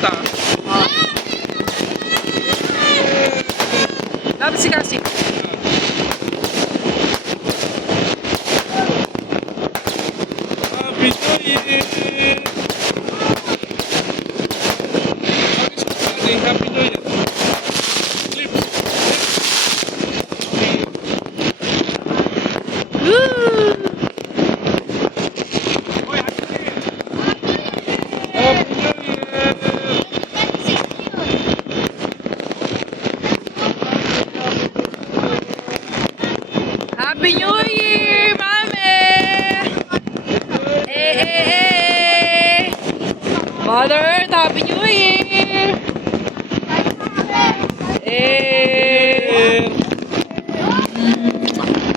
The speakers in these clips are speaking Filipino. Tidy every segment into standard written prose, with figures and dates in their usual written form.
mata. Lapit si Cassie. Happy New Year! Happy New Year! Flip! Woo! Happy New Year! Happy New Year, Mami! Mother Earth, Happy New Year!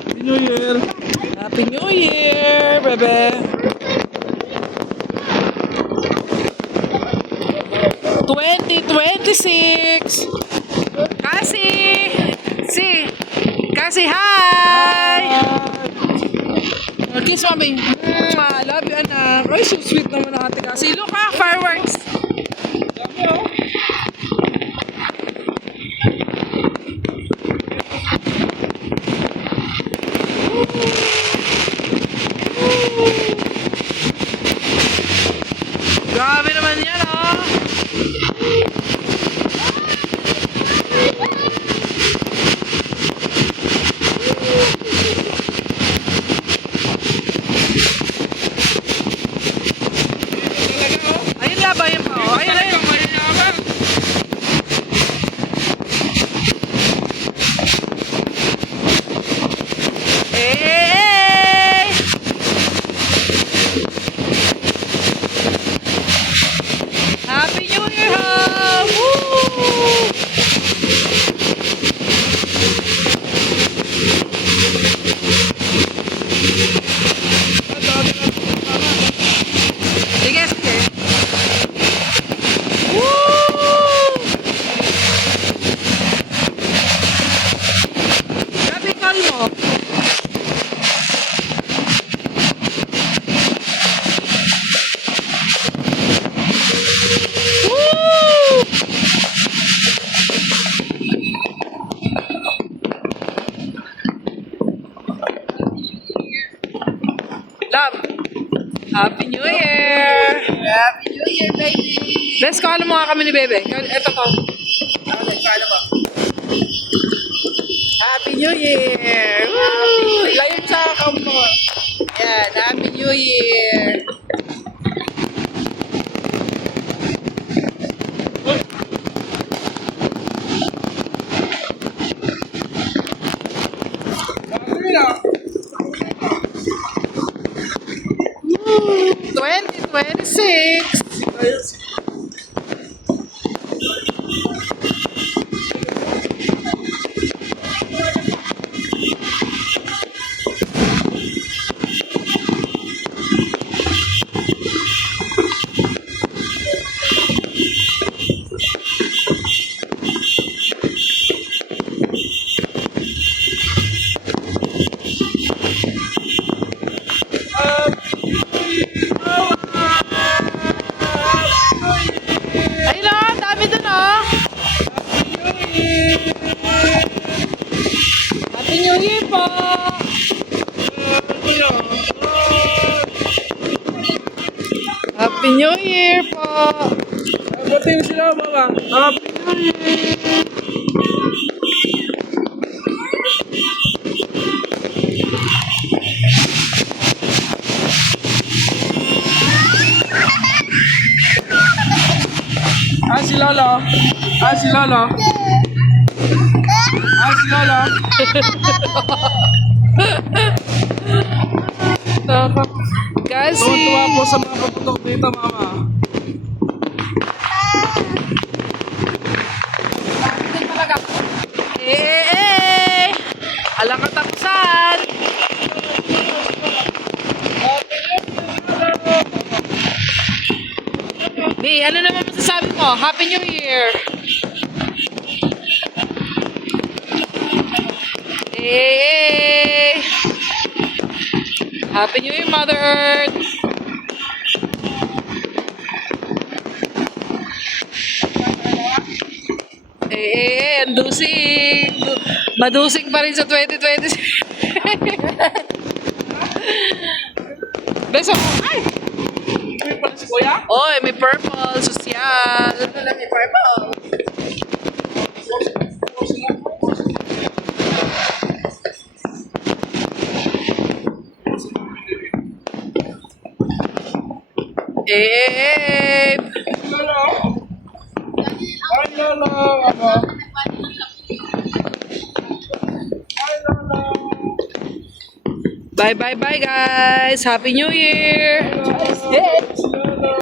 Happy New Year! Happy New Year, bebe! 2026! Cassie, hi! Kiss mami. I love you, anak. Ay, so sweet naman ang ate Cassie. Look ha, fireworks. Grabe naman yan, oh. Ayun laba yun pa, oh. Ayun, ayun. Hey! Happy New Year, ha! Woo! Sige, sige. Woo! Grabe call mo. Woo! Love. Happy New Year! Happy New Year, baby! Best call mo nga kami ni Bebe. Ito ko. Ako nagpalo ko. Happy New Year! Woo! Layo mo sa account mo. Yan, Happy New Year! Woo! 2026! Ayun na, ang dami dun, oh. Happy New Year po! Happy New Year po! Pati mo sila, mama. Happy New Year! Si Lolo. Si Lolo. Si Lolo. Kasi... Tuwa po sa mga kaputok dito, mama. Alang katapusan! May, ano naman masasabi mo? Happy New Year! Hey! Happy New Year, Mother Earth! dusing. Madusing pa rin sa 2026. Beso mo. Ay! May pala si Kuya? Oy, may purple. Sosyal. Ano lang may purple? Eh. Lolo. Ay, Lolo. Ano? Ay, Lolo. Bye, bye, bye, guys. Happy New Year. Yes.